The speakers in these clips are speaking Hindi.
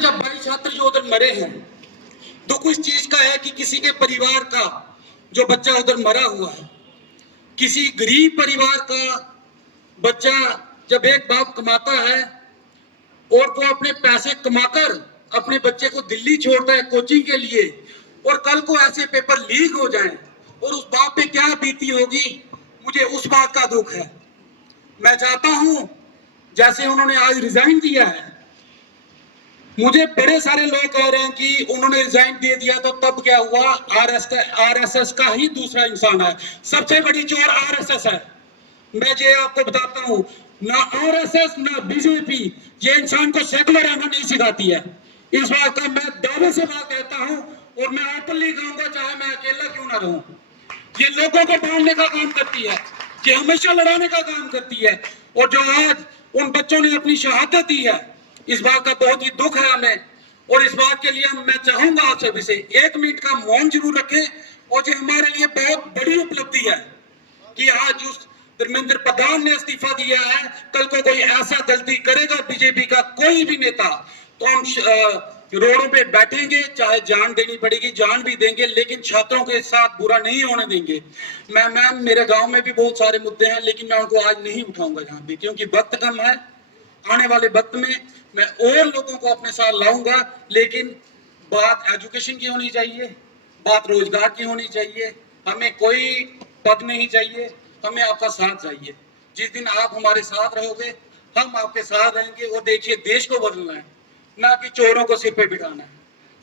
जब 22 छात्र जो उधर मरे हैं, दुख इस चीज का है कि किसी के परिवार का जो बच्चा उधर मरा हुआ है, किसी गरीब परिवार का बच्चा जब एक बाप कमाता है और वो अपने पैसे कमाकर अपने बच्चे को दिल्ली छोड़ता है कोचिंग के लिए, और कल को ऐसे पेपर लीक हो जाएं और उस बाप पे क्या बीती होगी, मुझे उस बात का दुख है। मैं चाहता हूं, जैसे उन्होंने आज रिजाइन दिया है, मुझे बड़े सारे लोग कह रहे हैं कि उन्होंने रिजाइन दे दिया तो तब क्या हुआ, आरएसएस का ही दूसरा इंसान है। सबसे बड़ी चोर आरएसएस है। मैं ये आपको बताता हूं, ना आरएसएस ना बीजेपी ये इंसान को सेकुलर रहना नहीं सिखाती है। इस बात का मैं दावे से बात कहता हूं और मैं ओपनली कहूंगा, चाहे मैं अकेला क्यों ना रहूं। ये लोगों को बांधने का काम करती है, ये हमेशा लड़ाने का काम करती है, और जो आज उन बच्चों ने अपनी शहादत दी है, इस बात का बहुत ही दुख है हमें। और इस बात के लिए मैं चाहूंगा आप सभी से 1 मिनट का मौन जरूर रखें, और ये हमारे लिए बहुत बड़ी उपलब्धि है कि आज उस धर्मेंद्र प्रधान ने इस्तीफा दिया है। कल को कोई ऐसा गलती करेगा बीजेपी का कोई भी नेता, तो हम रोडों पे बैठेंगे, चाहे जान देनी पड़ेगी जान भी देंगे, लेकिन छात्रों के साथ बुरा नहीं होने देंगे। मैम मेरे गांव में भी बहुत सारे मुद्दे हैं, लेकिन मैं उनको आज नहीं उठाऊंगा यहाँ पे, क्योंकि वक्त कम है। आने वाले वक्त में मैं और लोगों को अपने साथ लाऊंगा, लेकिन बात एजुकेशन की होनी चाहिए, बात रोजगार की होनी चाहिए। हमें कोई पद नहीं चाहिए, हमें आपका साथ चाहिए। जिस दिन आप हमारे साथ रहोगे, हम आपके साथ रहेंगे, और देखिए देश को बदलना है, ना कि चोरों को सिर पे बिठाना है।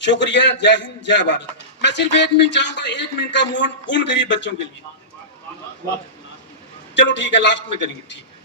शुक्रिया, जय हिंद, जय भारत। मैं सिर्फ 1 मिनट चाहूंगा, 1 मिनट का मौन उन गरीब बच्चों के लिए। चलो ठीक है, लास्ट में करेंगे, ठीक है।